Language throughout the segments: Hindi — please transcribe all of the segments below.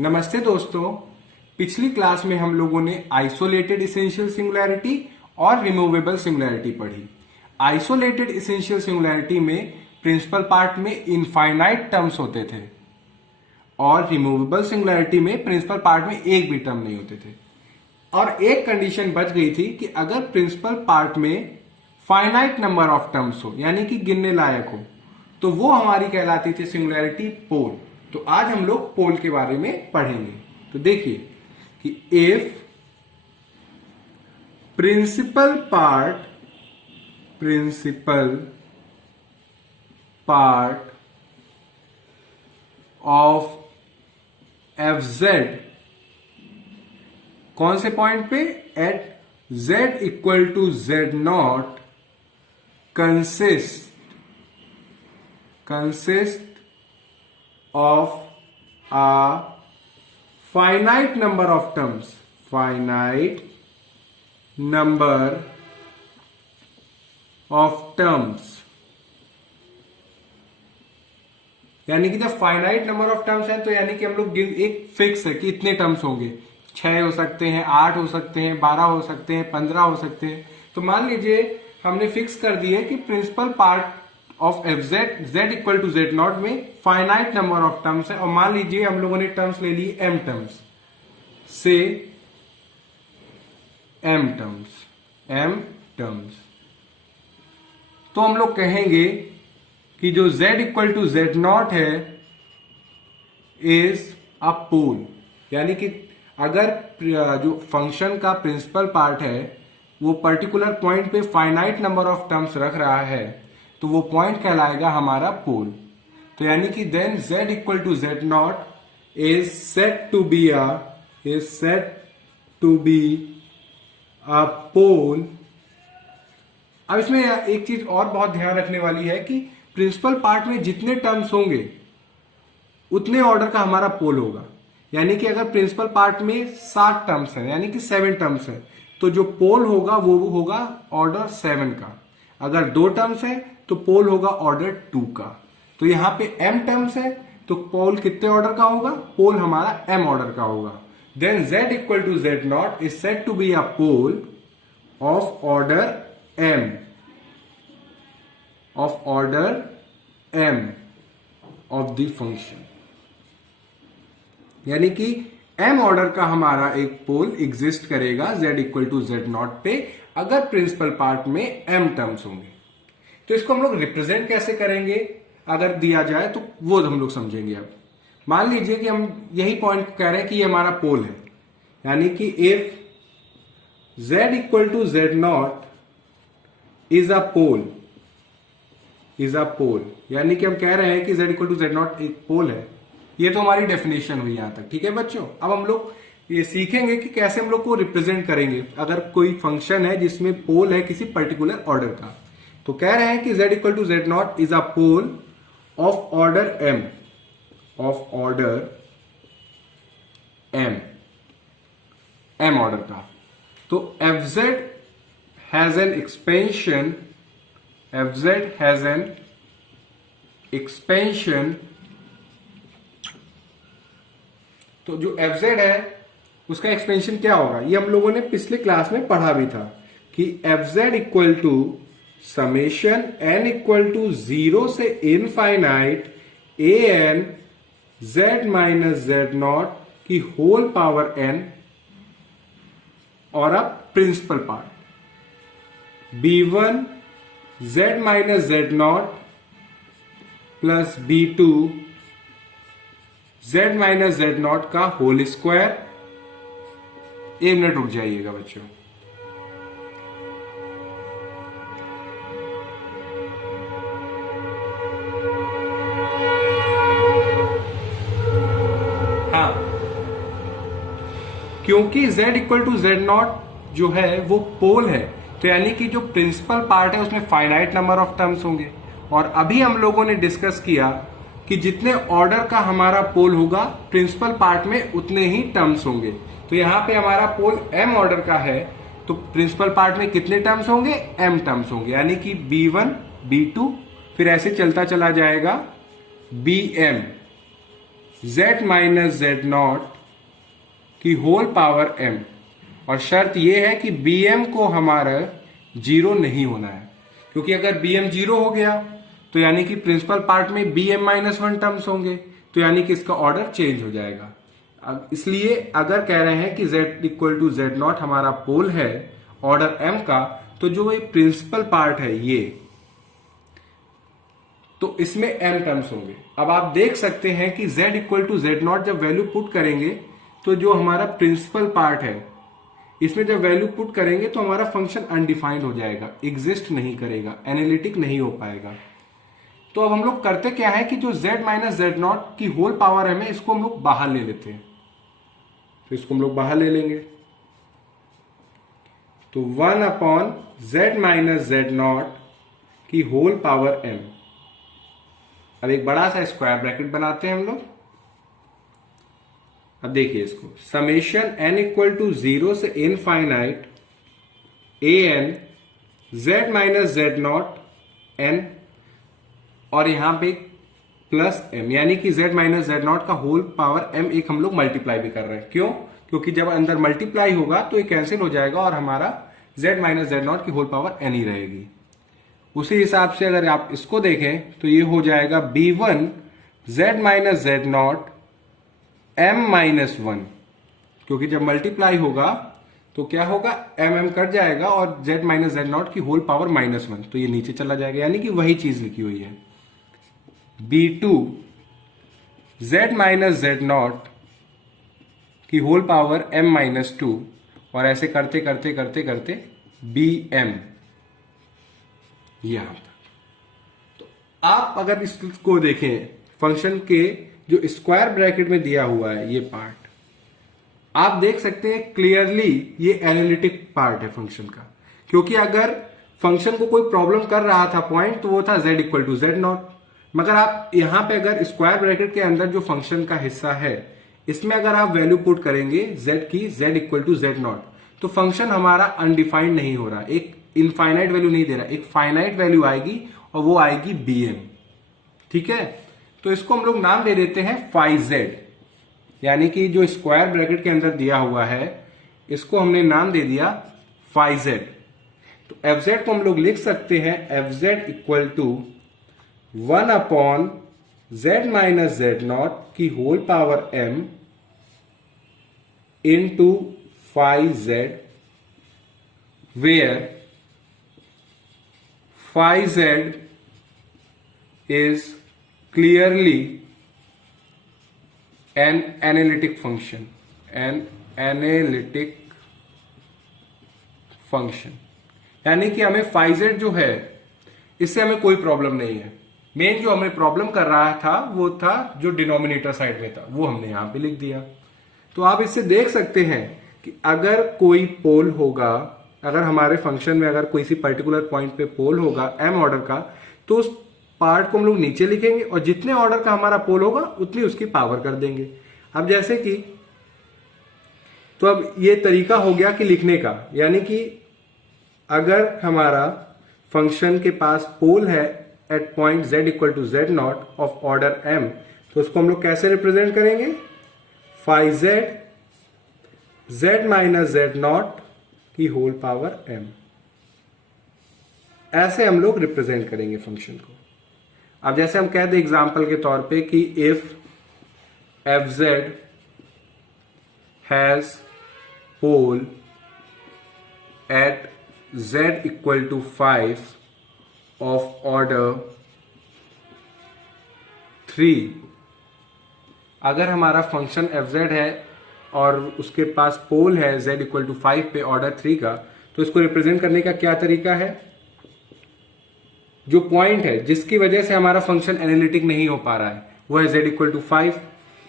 नमस्ते दोस्तों। पिछली क्लास में हम लोगों ने आइसोलेटेड इसेंशियल सिंगुलैरिटी और रिमूवेबल सिंगुलैरिटी पढ़ी। आइसोलेटेड इसेंशियल सिंगुलैरिटी में प्रिंसिपल पार्ट में इनफाइनाइट टर्म्स होते थे और रिमूवेबल सिंगुलैरिटी में प्रिंसिपल पार्ट में एक भी टर्म नहीं होते थे। और एक कंडीशन बच गई थी कि अगर प्रिंसिपल पार्ट में फाइनाइट नंबर ऑफ टर्म्स हो, यानी कि गिनने लायक हो, तो वो हमारी कहलाती थी सिंगुलैरिटी पोल। तो आज हम लोग पोल के बारे में पढ़ेंगे। तो देखिए कि if principal part of F Z, कौन से पॉइंट पे, at z equal to Z not consist of a finite number of terms, यानी कि जब फाइनाइट नंबर ऑफ टर्म्स है तो यानी कि हम लोग एक फिक्स है कि इतने टर्म्स होंगे, 6 हो सकते हैं, 8 हो सकते हैं, 12 हो सकते हैं, 15 हो सकते हैं। तो मान लीजिए हमने फिक्स कर दिए कि principal part of F Z, Z equal to Z not में फाइनाइट नंबर ऑफ टर्म्स है। और मान लीजिए हम लोगों ने टर्म्स ले ली एम टर्म्स से एम टर्म्स, तो हम लोग कहेंगे कि जो z equal to Z not है इज अ पोल। यानी कि अगर जो फंक्शन का प्रिंसिपल पार्ट है वो पर्टिकुलर पॉइंट पे फाइनाइट नंबर ऑफ टर्म्स रख रहा है तो वो पॉइंट कहलाएगा हमारा पोल। तो यानी कि then z equal to Z not is set to be a pole. अब इसमें एक चीज और बहुत ध्यान रखने वाली है कि प्रिंसिपल पार्ट में जितने टर्म्स होंगे उतने ऑर्डर का हमारा पोल होगा। यानी कि अगर प्रिंसिपल पार्ट में 7 टर्म्स है, यानी कि 7 टर्म्स है, तो जो पोल होगा वो होगा ऑर्डर 7 का। अगर 2 टर्म्स है तो पोल होगा ऑर्डर 2 का। तो यहां पे m टर्म्स है तो पोल कितने ऑर्डर का होगा, पोल हमारा m ऑर्डर का होगा। Then z equal to Z not is said to be a pole of order m of the function. यानी कि m ऑर्डर का हमारा एक पोल एग्जिस्ट करेगा z equal to Z not पे अगर प्रिंसिपल पार्ट में m टर्म्स होंगे। तो इसको हम लोग रिप्रेजेंट कैसे करेंगे अगर दिया जाए, तो वो हम लोग समझेंगे। अब मान लीजिए कि हम यही पॉइंट कह रहे हैं कि ये हमारा पोल है, यानी कि if z equal to Z not is a pole, यानी कि हम कह रहे हैं कि z equal to Z naught एक पोल है। ये तो हमारी डेफिनेशन हुई यहां तक, ठीक है बच्चों। अब हम लोग ये सीखेंगे कि कैसे हम लोग को रिप्रेजेंट करेंगे अगर कोई फंक्शन है जिसमें पोल है किसी पर्टिकुलर ऑर्डर का। तो कह रहे हैं कि z equal to Z not is a pole of order m order का। तो fz हैज एन एक्सपेंशन, तो जो fz है उसका एक्सपेंशन क्या होगा, ये हम लोगों ने पिछले क्लास में पढ़ा भी था कि fz equal to summation n equal to 0 से infinite an z minus Z not की होल पावर n और अब principal part b1 z minus Z not plus b2 z minus Z not का होल स्क्वायर। 1 मिनट रुक जाइएगा बच्चों। हाँ, क्योंकि z equal to Z not जो है वो पोल है, तो यानी कि जो प्रिंसिपल पार्ट है उसमें फाइनाइट नंबर ऑफ टर्म्स होंगे। और अभी हम लोगों ने डिस्कस किया कि जितने ऑर्डर का हमारा पोल होगा प्रिंसिपल पार्ट में उतने ही टर्म्स होंगे। तो यहां पे हमारा पोल m ऑर्डर का है तो प्रिंसिपल पार्ट में कितने टर्म्स होंगे, m टर्म्स होंगे, यानी कि b1 b2 फिर ऐसे चलता चला जाएगा bm, z minus Z not की होल पावर m, और शर्त यह है कि bm को हमारा जीरो नहीं होना है, क्योंकि अगर bm जीरो हो गया तो यानी कि प्रिंसिपल पार्ट में bm माइनस वन टर्म्स होंगे, तो यानी कि इसका ऑर्डर चेंज हो जाएगा। अब इसलिए अगर कह रहे हैं कि z equal to Z not हमारा पोल है ऑर्डर m का, तो जो ये प्रिंसिपल पार्ट है ये, तो इसमें m टर्म्स होंगे। अब आप देख सकते हैं कि z equal to Z not जब वैल्यू पुट करेंगे तो जो हमारा प्रिंसिपल पार्ट है इसमें जब वैल्यू पुट करेंगे तो हमारा फंक्शन अनडिफाइंड हो जाएगा, एग्जिस्ट नहीं करेगा, एनालिटिक नहीं हो पाएगा। तो अब हम लोग करते क्या है कि जो z माइनस जेड नॉट की होल पावर है इसको हम लोग बाहर ले लेते हैं। तो इसको हम लोग बाहर ले लेंगे, तो 1 upon z minus Z not की होल पावर m। अब एक बड़ा सा स्क्वायर ब्रैकेट बनाते हैं हम लोग। अब देखिए इसको, समेशन n इक्वल टू 0 से infinite an z minus Z not n, और यहां पे प्लस m, यानी कि z माइनस जेड नॉट का होल पावर m एक हम लोग मल्टीप्लाई भी कर रहे हैं। क्यों? क्योंकि जब अंदर मल्टीप्लाई होगा तो ये कैंसिल हो जाएगा और हमारा z माइनस जेड नॉट की होल पावर n ही रहेगी। उसी हिसाब से अगर आप इसको देखें तो ये हो जाएगा b1 z minus Z not m minus one, क्योंकि जब मल्टीप्लाई होगा तो क्या होगा, m कट जाएगा और z माइनस जेड नॉट की होल पावर माइनस वन, तो ये नीचे चला जाएगा, यानी कि वही चीज लिखी हुई है। b2 z minus Z not की whole power m minus two, और ऐसे करते करते करते करते bm यहां तक। तो आप अगर इसको देखें, फंक्शन के जो स्क्वायर ब्रैकेट में दिया हुआ है ये पार्ट, आप देख सकते हैं क्लियरली ये एनालिटिक पार्ट है फंक्शन का, क्योंकि अगर फंक्शन को कोई प्रॉब्लम कर रहा था पॉइंट, तो वो था z equal to Z not. मगर आप यहां पे अगर स्क्वायर ब्रैकेट के अंदर जो फंक्शन का हिस्सा है इसमें अगर आप वैल्यू पुट करेंगे z की, z equal to Z not, तो फंक्शन हमारा अनडिफाइंड नहीं हो रहा, एक इनफाइनाइट वैल्यू नहीं दे रहा, एक फाइनाइट वैल्यू आएगी और वो आएगी bm। ठीक है, तो इसको हम लोग नाम दे देते हैं फाई जेड, यानी कि जो स्क्वायर ब्रैकेट के अंदर दिया हुआ है इसको हमने नाम दे दिया फाई जेड। तो एफ जेड को हम लोग लिख सकते हैं F Z equal to 1 upon z minus Z not की whole power m into phi Z, where phi z is clearly an analytic function, यानी कि हमें phi z जो है इससे हमें कोई प्रॉब्लम नहीं है। मेन जो हमें प्रॉब्लम कर रहा था वो था जो डिनोमिनेटर साइड में था, वो हमने यहां पे लिख दिया। तो आप इससे देख सकते हैं कि अगर कोई पोल होगा, अगर हमारे फंक्शन में अगर कोई सी पर्टिकुलर पॉइंट पे पोल होगा m ऑर्डर का, तो उस पार्ट को हम लोग नीचे लिखेंगे और जितने ऑर्डर का हमारा पोल होगा उतनी उसकी पावर कर देंगे। अब जैसे कि, तो अब ये तरीका हो गया कि लिखने का, यानी कि अगर हमारा फंक्शन के पास पोल है at point z equal to Z not of order m, तो उसको हम लोग कैसे रिप्रेजेंट करेंगे, phi z z minus Z not की होल पावर m, ऐसे हम लोग रिप्रेजेंट करेंगे फंक्शन को। अब जैसे हम कह दें एग्जांपल के तौर पे कि if f z has pole at z equal to 5 of order 3, अगर हमारा फंक्शन एफ जेड है और उसके पास पोल है z इक्वल टू 5 पे ऑर्डर 3 का, तो इसको रिप्रेजेंट करने का क्या तरीका है, जो पॉइंट है जिसकी वजह से हमारा फंक्शन एनालिटिक नहीं हो पा रहा है वो है z इक्वल टू 5,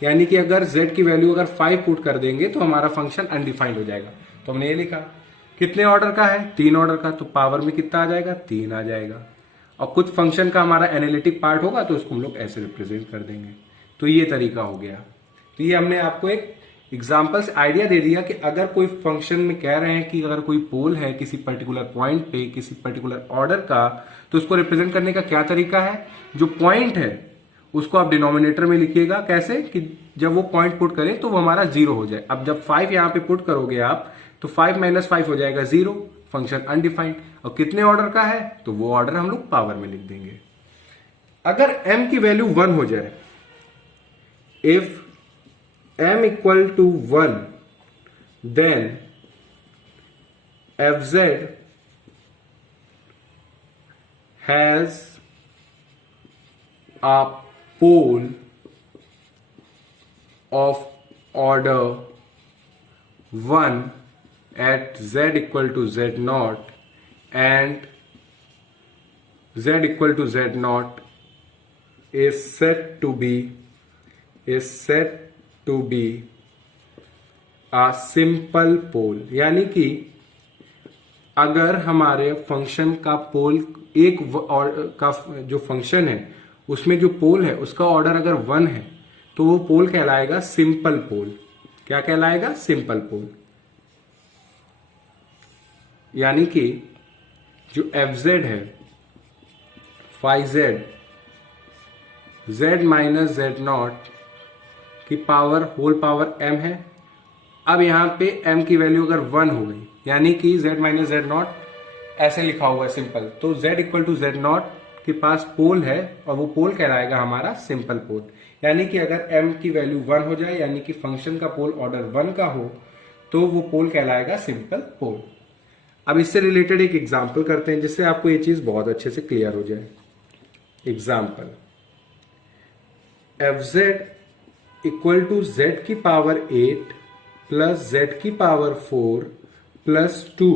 यानी कि अगर z की वैल्यू अगर 5 पुट कर देंगे तो हमारा फंक्शन अनडिफाइंड हो जाएगा। तो हमने ये लिखा, कितने ऑर्डर का है, 3 ऑर्डर का, तो पावर में कितना आ जाएगा, 3 आ जाएगा। और कुछ फंक्शन का हमारा एनालिटिक पार्ट होगा तो उसको हम लोग ऐसे रिप्रेजेंट कर देंगे। तो ये तरीका हो गया। तो ये हमने आपको एक एग्जाम्पल से आइडिया दे दिया कि अगर कोई फंक्शन में कह रहे हैं कि अगर कोई पोल है किसी पर्टिकुलर पॉइंट पे किसी पर्टिकुलर ऑर्डर का, तो उसको रिप्रेजेंट करने का क्या तरीका है, जो पॉइंट है उसको आप डिनोमिनेटर में लिखिएगा। कैसे कि जब वो पॉइंट पुट करें तो वो हमारा 0 हो जाए। अब जब 5 यहां पे पुट करोगे आप तो 5 माइनस 5 हो जाएगा 0, फंक्शन अनडिफाइंड। और कितने ऑर्डर का है तो वो ऑर्डर हम लोग पावर में लिख देंगे। अगर m की वैल्यू 1 हो जाए, if m equal to 1, then fz has a pole of order 1 at z equal to z naught, and z equal to z naught is said to be a simple pole। यानी कि अगर हमारे फंक्शन का पोल का जो फंक्शन है उसमें जो पोल है उसका ऑर्डर अगर 1 है तो वो पोल कहलाएगा सिंपल पोल। क्या कहलाएगा? Simple pole. यानी कि जो fz है, phi z, z minus z not की पावर होल पावर m है। अब यहां पे m की वैल्यू अगर 1 हो गई, यानी कि z माइनस z नॉट ऐसे लिखा हुआ है सिंपल, तो z equal to z not के पास पोल है और वो पोल कहलाएगा हमारा सिंपल पोल। यानी कि अगर m की वैल्यू 1 हो जाए, यानी कि फंक्शन का पोल ऑर्डर 1 का हो, तो वो पोल कहलाएगा सिंपल पोल। अब इससे रिलेटेड एक एग्जाम्पल करते हैं जिससे आपको ये चीज बहुत अच्छे से क्लियर हो जाए। Example, fz equal to z की पावर 8 प्लस z की पावर 4 प्लस 2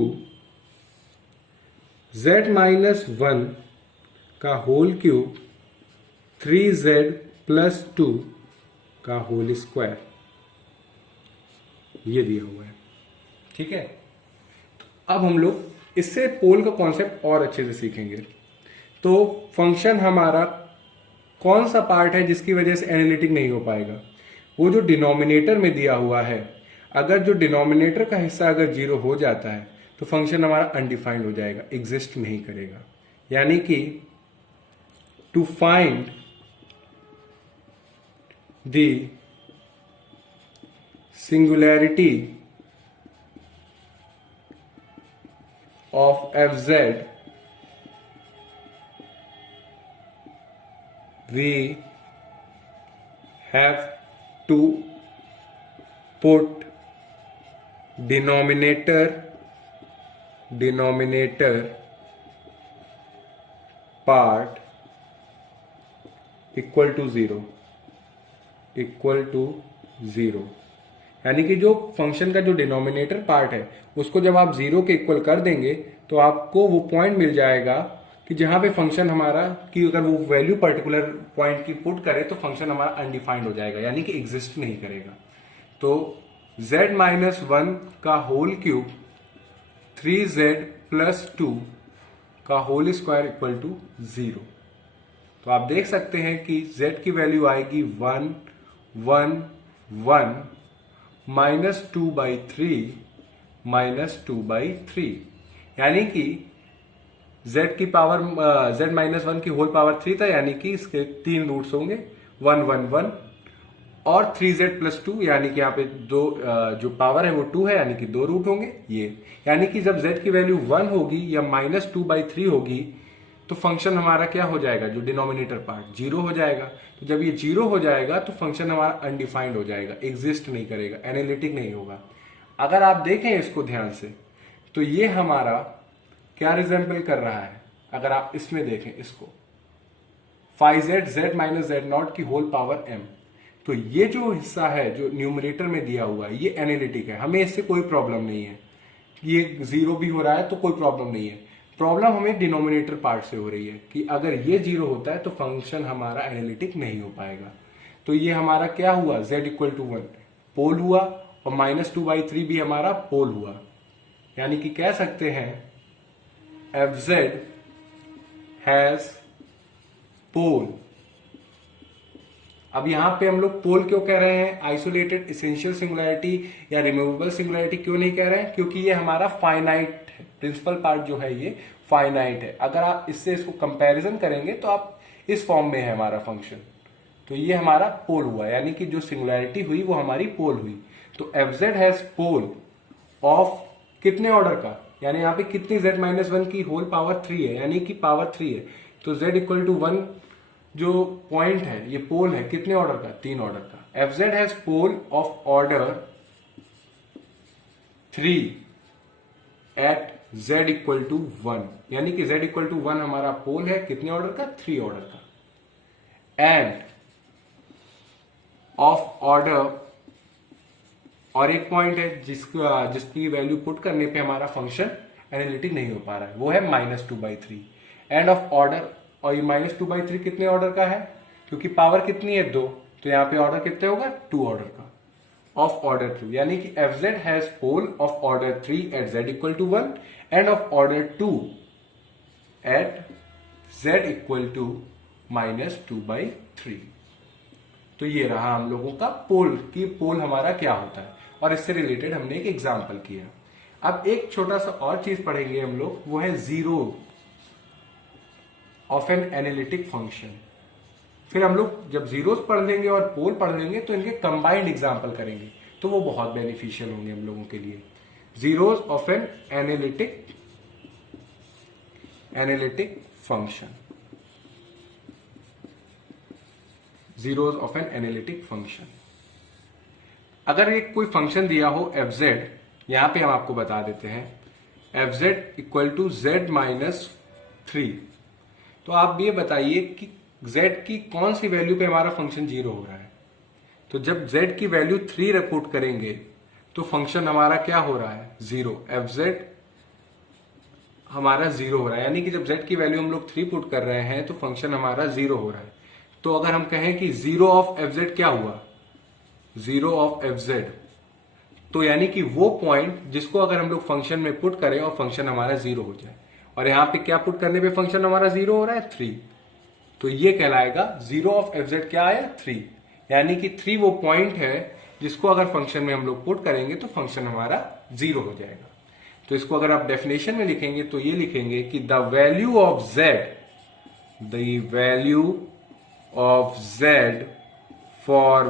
z माइनस 1 का होल क्यूब 3z प्लस 2 का होल स्क्वायर, ये दिया हुआ है। ठीक है, अब हम लोग इससे पोल का कॉन्सेप्ट और अच्छे से सीखेंगे। तो फंक्शन हमारा कौन सा पार्ट है जिसकी वजह से एनालिटिक नहीं हो पाएगा? वो जो डिनोमिनेटर में दिया हुआ है। अगर जो डिनोमिनेटर का हिस्सा अगर 0 हो जाता है तो फंक्शन हमारा अनडिफाइंड हो जाएगा, एग्जिस्ट नहीं करेगा। यानी कि to find the singularity of fz, we have to put denominator part equal to 0, यानी कि जो फंक्शन का जो डिनोमिनेटर पार्ट है उसको जब आप 0 के इक्वल कर देंगे तो आपको वो पॉइंट मिल जाएगा कि जहां पे फंक्शन हमारा कि अगर वो वैल्यू पर्टिकुलर पॉइंट की पुट करे तो फंक्शन हमारा अनडिफाइंड हो जाएगा, यानी कि एग्जिस्ट नहीं करेगा। तो z माइनस 1 का होल क्यूब 3z प्लस 2 का होल स्क्वायर इक्वल टू 0। तो आप देख सकते हैं कि z की वैल्यू आएगी 1 1 1 माइनस 2/3 माइनस 2/3, यानी कि z की पावर z माइनस 1 की होल पावर 3 था, यानी कि इसके 3 रूट्स होंगे 1 1 1 और 3z प्लस 2, यानी कि यहाँ पे दो जो पावर है वो 2 है, यानी कि 2 रूट होंगे ये। यानी कि जब z की वैल्यू 1 होगी या माइनस 2/3 होगी तो फंक्शन हमारा क्या हो जाएगा? जो डिनोमिनेटर पार्ट 0 हो जाएगा। तो जब ये 0 हो जाएगा तो फंक्शन हमारा अनडिफाइंड हो जाएगा, एग्जिस्ट नहीं करेगा, एनालिटिक नहीं होगा। अगर आप देखें इसको ध्यान से तो ये हमारा क्या रिजेंबल कर रहा है? अगर आप इसमें देखें इसको, five z minus z not की होल पावर m, तो ये जो हिस्सा है जो न्यूमरेटर में दिया हुआ है ये एनालिटिक है, हमें इससे कोई प्रॉब्लम नहीं है। ये 0 भी हो रहा है तो कोई प्रॉब्लम नहीं है। प्रॉब्लम हमें डिनोमिनेटर पार्ट से हो रही है कि अगर ये 0 होता है तो फंक्शन हमारा एनालिटिक नहीं हो पाएगा। तो ये हमारा क्या हुआ? z इक्वल टू 1 पोल हुआ और माइनस 2/3 भी हमारा पोल हुआ। यानी कि कह सकते हैं fz हैज पोल। अब यहां पे हम लोग पोल क्यों कह रहे हैं? आइसोलेटेड एसेंशियल सिंगुलैरिटी या रिमूवेबल सिंगुलैरिटी क्यों नहीं कह रहे हैं? क्योंकि ये हमारा फाइनाइट है, प्रिंसिपल पार्ट जो है ये फाइनाइट है। अगर आप इससे इसको कंपैरिजन करेंगे तो आप इस फॉर्म में है हमारा फंक्शन, तो ये हमारा पोल हुआ, यानी कि जो सिंगुलैरिटी हुई वो हमारी पोल हुई। तो F z has pole of कितने ऑर्डर का, यानी यहाँ पे कितनी z माइनस वन की होल पावर 3 है, यानी कि पावर 3 है। तो z इक्वल टू 1 जो पॉइंट है, ये पोल है कितने ऑर्डर का, 3 ऑर्डर का। F z has pole of order 3 at z equal to 1, यानी कि z इक्वल टू 1 हमारा पोल है कितने ऑर्डर का, 3 ऑर्डर का। एंड ऑफ ऑर्डर, और एक पॉइंट है जिसकी वैल्यू पुट करने पे हमारा फंक्शन एनालिटिक नहीं हो पा रहा है, वो है -2/3। एंड ऑफ ऑर्डर, और ये -2/3 कितने ऑर्डर का है, क्योंकि पावर कितनी है 2, तो यहां पे ऑर्डर कितने होगा, 2 ऑर्डर का। ऑफ ऑर्डर 2, यानी कि f z has pole of order 3 at z equal to 1 and of order 2 at z equal to -2/3। तो ये रहा हम लोगों का पोल, कि पोल हमारा क्या होता है, और इससे रिलेटेड हमने एक एग्जाम्पल किया। अब एक छोटा सा और चीज पढ़ेंगे हम लोग, वो है zero of an analytic function. फिर हम लोग जब जीरोस पढ़ लेंगे और पोल पढ़ लेंगे तो इनके कंबाइंड एग्जाम्पल करेंगे, तो वो बहुत बेनिफिशियल होंगे हम लोगों के लिए। Zeros of an analytic function, zeros of an analytic function. अगर एक कोई फंक्शन दिया हो एफ जेड, यहां पे हम आपको बता देते हैं F Z equal to z minus 3, तो आप ये बताइए कि z की कौन सी वैल्यू पे हमारा फंक्शन 0 हो रहा है। तो जब z की वैल्यू 3 रिपोर्ट करेंगे तो फंक्शन हमारा क्या हो रहा है, 0। एफ जेड हमारा 0 हो रहा है, यानी कि जब z की वैल्यू हम लोग 3 पुट कर रहे हैं तो फंक्शन हमारा 0 हो रहा है। तो अगर हम कहें कि 0 ऑफ एफ जेड क्या हुआ, 0 ऑफ एफ जेड, तो यानी कि वो पॉइंट जिसको अगर हम लोग फंक्शन में पुट करें और फंक्शन हमारा 0 हो जाए, और यहां पे क्या पुट करने पे फंक्शन हमारा 0 हो रहा है, 3, तो ये कहलाएगा 0 ऑफ एफ जेड क्या आया, 3, यानी कि 3 वो पॉइंट है जिसको अगर फंक्शन में हम लोग पुट करेंगे तो फंक्शन हमारा 0 हो जाएगा। तो इसको अगर आप डेफिनेशन में लिखेंगे तो ये लिखेंगे कि the value of z for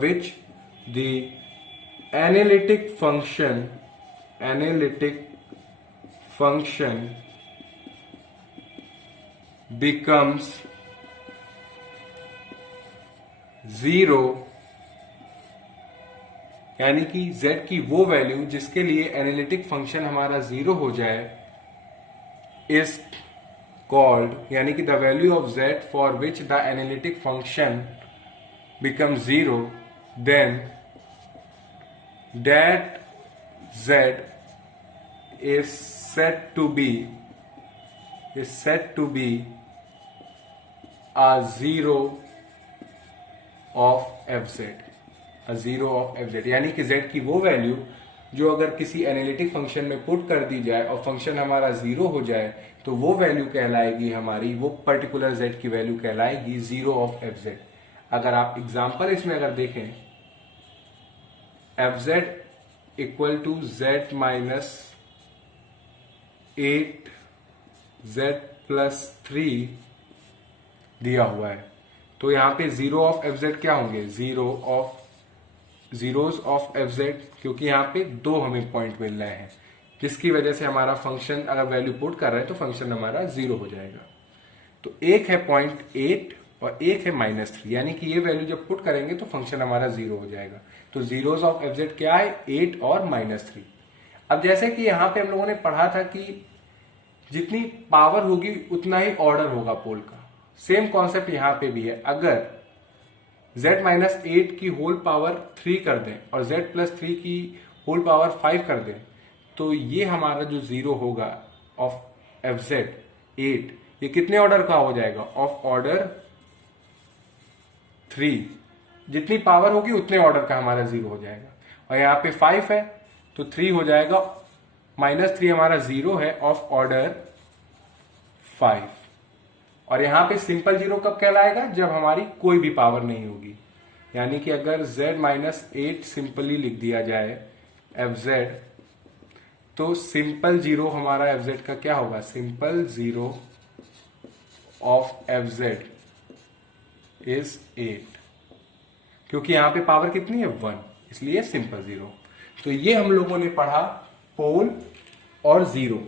which the analytic function becomes 0, यानी कि z की वो वैल्यू जिसके लिए एनालिटिक फंक्शन हमारा 0 हो जाए is called, यानी कि the value of z for which the analytic function becomes 0, then that z is said to be a zero of fz, यानी कि z की वो वैल्यू जो अगर किसी एनालिटिक फंक्शन में पुट कर दी जाए और फंक्शन हमारा 0 हो जाए तो वो वैल्यू कहलाएगी हमारी, वो पर्टिकुलर z की वैल्यू कहलाएगी 0 ऑफ fz। अगर आप एग्जांपल इसमें अगर देखें, fz equal to z minus 8 z plus 3 दिया हुआ है, तो यहां पे 0 ऑफ fz क्या होंगे, जीरोस ऑफ fz, क्योंकि यहाँ पे 2 हमें पॉइंट मिल रहे हैं जिसकी वजह से हमारा फंक्शन अगर वैल्यू पुट कर रहे हैं तो फंक्शन हमारा 0 हो जाएगा। तो एक है 0.8 और एक है -3, यानी कि ये वैल्यू जब पुट करेंगे तो फंक्शन हमारा 0 हो जाएगा। तो जीरोस ऑफ fz क्या है, 8 और -3। अब जैसे कि यहाँ पे हम लोगों ने पढ़ा था कि जितनी पावर होगी उतना ही ऑर्डर होगा पोल का, सेम कॉन्सेप्ट यहाँ पे भी है। अगर z माइनस 8 की होल पावर 3 कर दें और z प्लस 3 की होल पावर 5 कर दें, तो ये हमारा जो 0 होगा ऑफ fz 8, ये कितने ऑर्डर का हो जाएगा, ऑफ ऑर्डर 3। जितनी पावर होगी उतने ऑर्डर का हमारा 0 हो जाएगा। और यहाँ पे 5 है तो 3 हो जाएगा, -3 हमारा 0 है ऑफ ऑर्डर 5। और यहां पे सिंपल 0 कब कहलाएगा, जब हमारी कोई भी पावर नहीं होगी, यानी कि अगर z माइनस 8 सिंपली लिख दिया जाए fz, तो सिंपल 0 हमारा fz का क्या होगा, simple 0 of F Z is 8, क्योंकि यहां पे पावर कितनी है 1, इसलिए सिंपल 0। तो ये हम लोगों ने पढ़ा पोल और जीरो।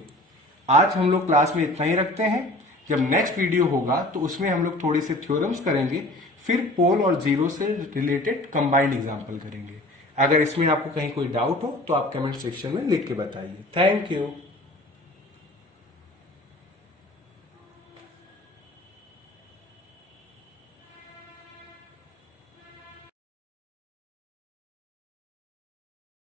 आज हम लोग क्लास में इतना ही रखते हैं। जब नेक्स्ट वीडियो होगा तो उसमें हम लोग थोड़े से थ्योरम्स करेंगे, फिर पोल और जीरो से रिलेटेड कंबाइंड एग्जाम्पल करेंगे। अगर इसमें आपको कहीं कोई डाउट हो तो आप कमेंट सेक्शन में लिख के बताइए। Thank you.